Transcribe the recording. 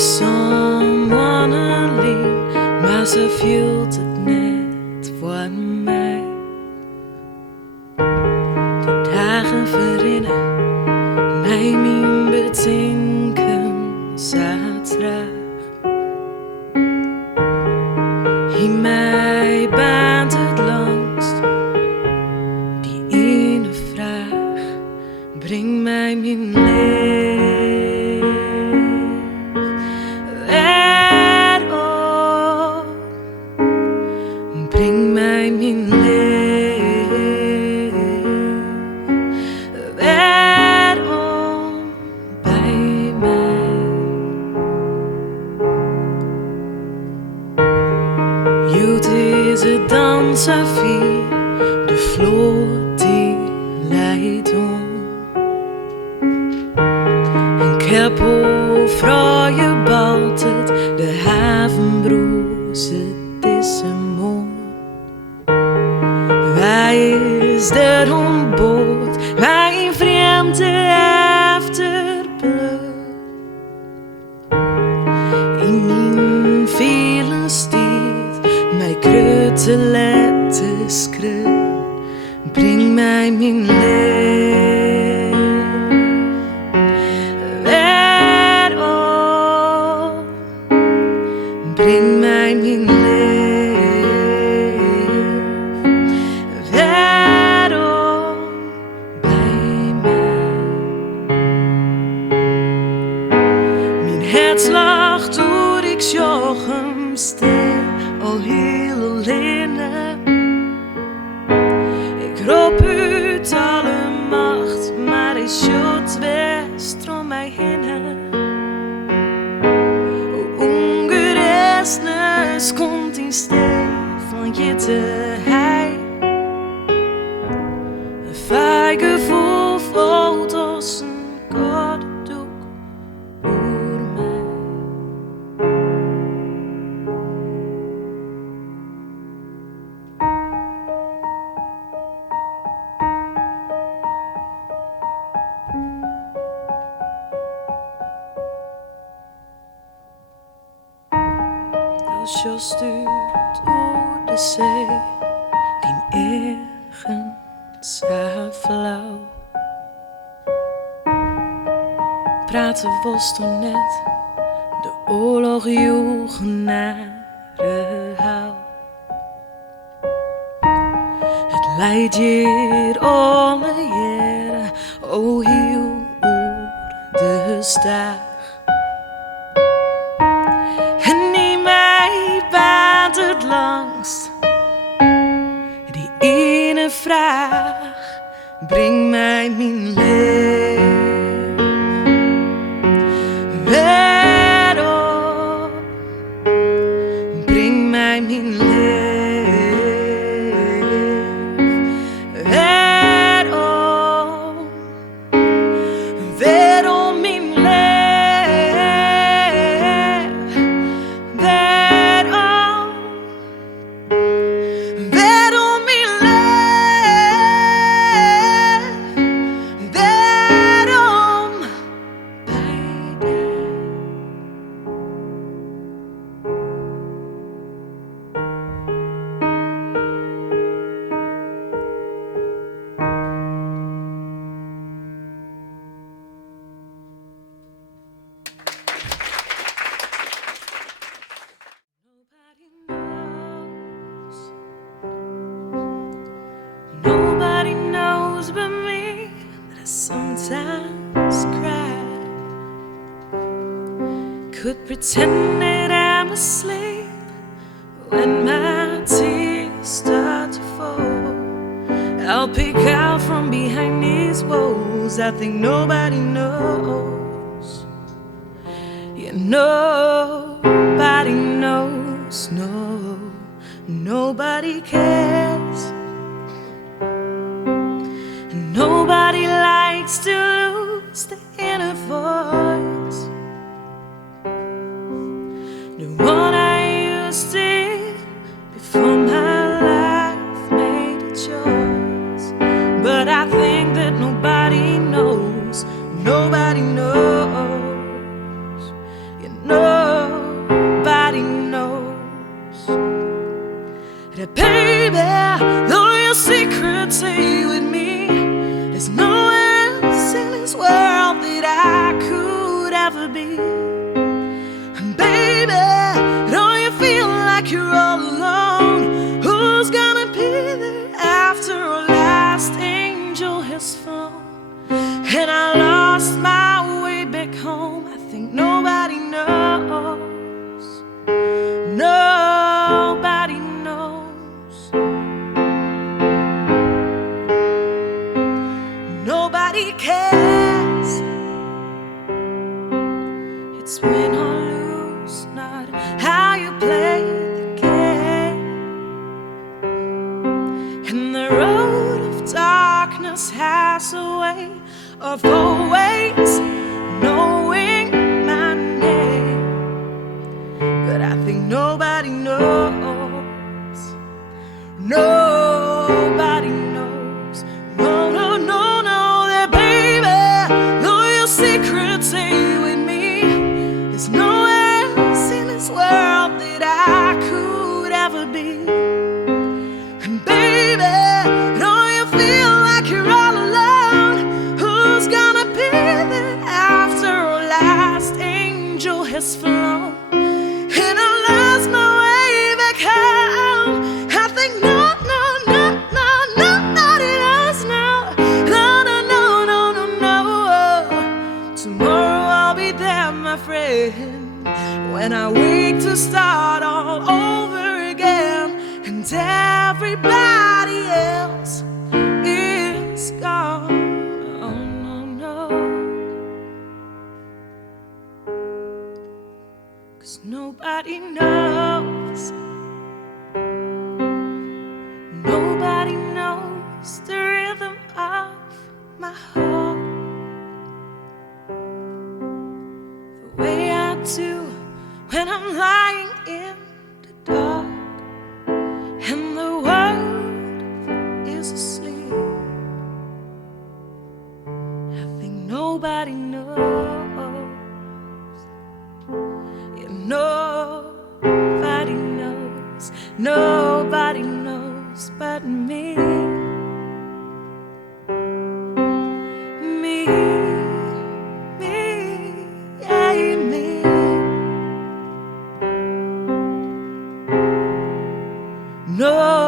someone alleen, maar ze voelt het net voor mij. De dagen verinneren mij mijn betinken zaterdag. In mij baant het langst die ene vraag, breng mij mijn leven. Breng mij mijn leven, waarom bij mij? Jood is het dansen via de vloot die leidt om. En ik heb hoe vrije balt het, de havenbroes, het is een mooi. Wij is er onboord, wij vreemde afterbloed. In mijn vele stiet, mij grote letters schreeuw, breng mij mijn leven. Waarom breng mij mijn leven? Slag door ik jochem stil, al heel alleen. Ik roep uit alle macht, maar ik schot west om mij heen. O ongerestnes komt in stil van jitte hij. Een fijn gevoel voelt als een kort doek. Als je stuurt door de zee, die ergens flauw. Praten was toen net, de oorlog joegen naar de hou. Het leidt hier alle jaren, o heel oer de staag. Het langst die ene vraag, breng mij mijn leven. Waarom breng mij mijn leven? Waarom mijn leven? Nobody knows but me that I sometimes cry. Could pretend that I'm asleep when my tears start to fall. I'll pick out from behind these walls. I think nobody knows. Yeah, nobody knows. No, nobody cares. Nobody likes to lose the inner voice, the one I used to before my life made a choice. But I think that nobody knows, nobody knows, you know. ever be. And baby, don't you feel like you're all alone? Who's gonna be there after a last angel has flown? And I lost my way back home. I think nobody knows. Nobody knows. Nobody cares. It's win or lose, not how you play the game. And the road of darkness has a way of always knowing my name. But I think nobody knows. Nobody knows. No, no, no, no, that baby, though your secrets stay with me, there's nowhere else in this world that I could ever be. And baby, don't you feel like you're all alone? Who's gonna be there after a last angel has flown? And I lost my way back home. I think no, no, no, no, nobody knows now. No, no, no, no, no, no. Tomorrow I'll be there, my friend, when I wake to start all over again. And everybody else is gone. Oh, no, no. 'Cause nobody knows. Nobody knows the rhythm of my heart the way I do when I'm lying in the dark and the world is asleep. I think nobody knows. Yeah, nobody knows. Nobody knows but me. Me, yeah, me. No.